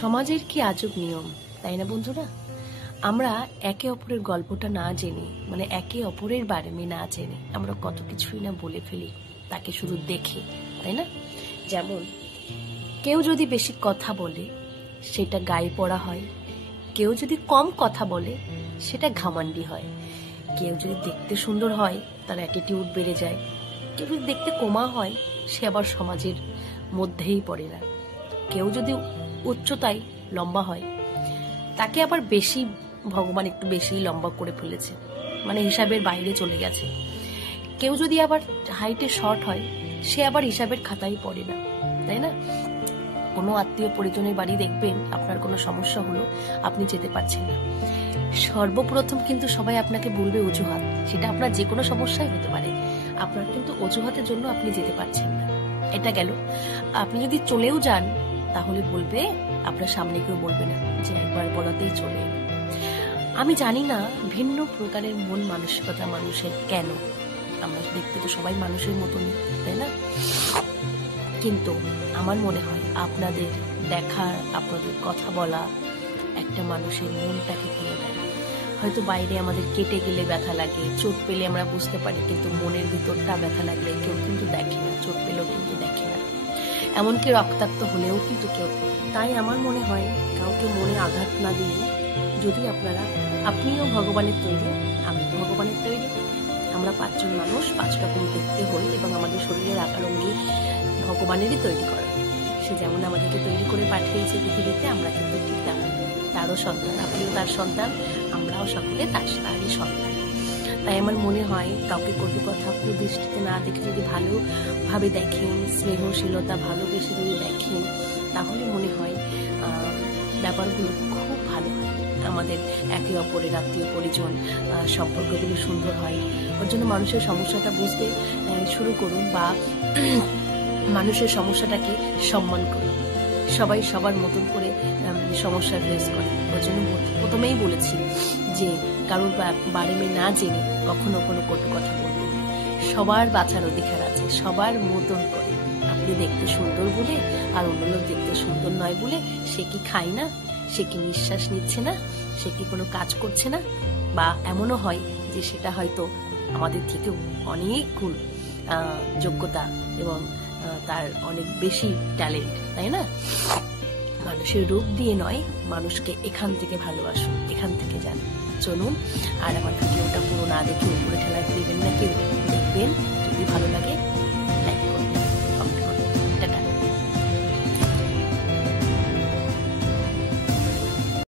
সমাজের কি আজব নিয়ম, তাই না বন্ধুরা? আমরা একে অপরের গল্পটা না জেনে, মানে একে অপরের বারে না জেনে আমরা কত কিছুই না বলে ফেলি তাকে শুধু দেখে, তাই না? যেমন কেউ যদি বেশি কথা বলে সেটা গায়ে পড়া হয়, কেউ যদি কম কথা বলে সেটা ঘামান্ডি হয়, কেউ যদি দেখতে সুন্দর হয় তার অ্যাটিটিউড বেড়ে যায়, কেউ যদি দেখতে কমা হয় সে আবার সমাজের মধ্যেই পড়ে না, কেউ যদি উচ্চতায় লম্বা হয় তাকে আবার বেশি ভগবান একটু বেশি লম্বা করে ফেলেছে, মানে হিসাবের বাইরে চলে গেছে। কেউ যদি আবার হাইটে শর্ট হয় সে আবার হিসাবের খাতায় পড়ে না, তাই না? কোনো আত্মীয় পরিজনের বাড়ি দেখবেন আপনার কোনো সমস্যা হলো, আপনি যেতে পারছেন না, সর্বপ্রথম কিন্তু সবাই আপনাকে বলবে অজুহাত। সেটা আপনার যে কোনো সমস্যাই হতে পারে, আপনার কিন্তু অজুহাতের জন্য আপনি যেতে পারছেন না। এটা গেল। আপনি যদি চলেও যান তাহলে বলবে, আপনার সামনে কেউ বলবে না যে একবার বলাতেই চলে এলো। আমি জানি না ভিন্ন প্রকারের মন মানসিকতা মানুষের কেন, আমরা দেখতে তো সবাই মানুষের মতনই, তাই না? কিন্তু আমার মনে হয় আপনাদের দেখা, আপনাদের কথা বলা একটা মানুষের মনটাকে কিনে দেয়। হয়তো বাইরে আমাদের কেটে গেলে ব্যথা লাগে, চোট পেলে আমরা বুঝতে পারি, কিন্তু মনের ভিতরটা ব্যথা লাগলে কেউ কিন্তু দেখে না, চোট পেলেও কিন্তু দেখে না, এমনকি রক্তাক্ত হলেও কিন্তু কেউ। তাই আমার মনে হয় কাউকে মনে আঘাত না দিয়ে, যদি আপনিও ভগবানের তৈরি, আমি ভগবানের তৈরি, আমরা 5 জন মানুষ 5 রকম দেখতে হই এবং আমাদের শরীরের আকার অঙ্গি ভগবানেরই তৈরি করা। সে যেমন আমাদেরকে তৈরি করে পাঠিয়েছে পৃথিবীতে, আমরা কিন্তু ঠিক তারও সন্তান, আপনিও তার সন্তান, আমরাও সকলে তারই সন্তান। তাই আমার মনে হয় কাউকে কটু কথা দৃষ্টিতে না দেখে যদি ভালোভাবে দেখেন, স্নেহশীলতা ভালোবেসে যদি দেখেন, তাহলে মনে হয় ব্যাপারগুলো খুব ভালো হয়। আমাদের একে অপরের আত্মীয় পরিজন সম্পর্কগুলো সুন্দর হয়। ওর জন্য মানুষের সমস্যাটা বুঝতে শুরু করুন, বা মানুষের সমস্যাটাকে সম্মান করুন। সবাই সবার মতন করে সমস্যা ফেস করে। ওর জন্য প্রথমেই বলেছি যে কারোর বারে না জেনে কখনো কোনো কটু কথা বলবেন। সবার বাঁচার অধিকার আছে, সবার মতন করে। আপনি দেখতে সুন্দর বলে আর অন্য লোক দেখতে সুন্দর নয় বলে সে কি খায় না, সে কি নিঃশ্বাস নিচ্ছে না, সে কি কোনো কাজ করছে না, বা এমনও হয় যে সেটা হয়তো আমাদের থেকেও অনেক গুণ যোগ্যতা এবং তার অনেক বেশি ট্যালেন্ট, তাই না? মানুষের রূপ দিয়ে নয়, মানুষকে এখান থেকে ভালোবাসুন, এখান থেকে যান। চলুন, আর আমার ভিডিওটা পুরো না দেখে উপরে ঠেলা দিবেন না কেউ, দেখবেন, যদি ভালো লাগে